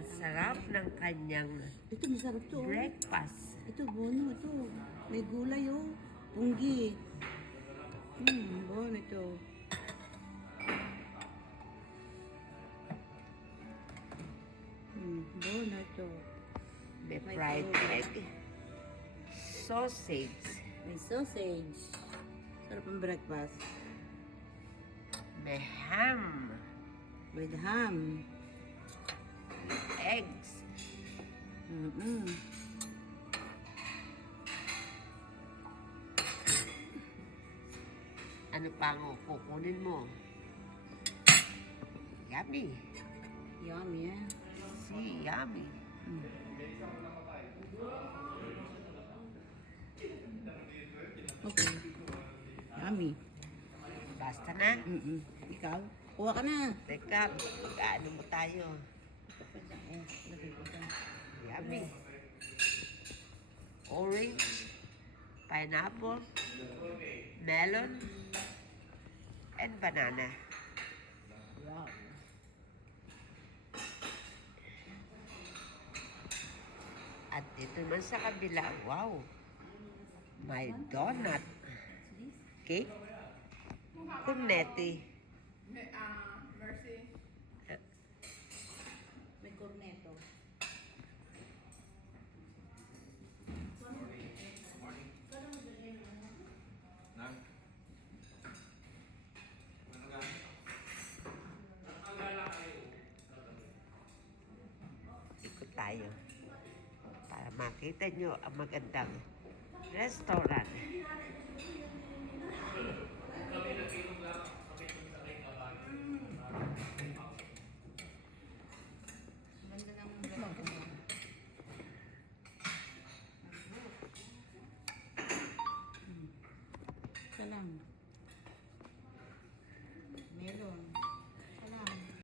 Ang sarap ng kanyang Ito, masarap to. breakfast. Ito, bono. Ito. May gulay, oh. Punggi. Bono ito. Bono ito. May May fried tuyo. egg, sausage, May sausage. Sarap ang breakfast. may ham, With ham. eggs, ano pa ang kukunin mo? Yummy. Yummy, eh? See, yummy. Okay. Yummy. Basta na. Ikaw? Kuha ka na. Teka, mag-ano mo tayo? Lagay ko dyan. Yummy. Orange, pineapple, melon, and banana. Wow. At dito naman sa kabila, wow, may donut, cake, cornetti. Mercy. May corneto. Ikot tayo para makita nyo ang magandang restaurant. Ganda ng vlog mo. Salam.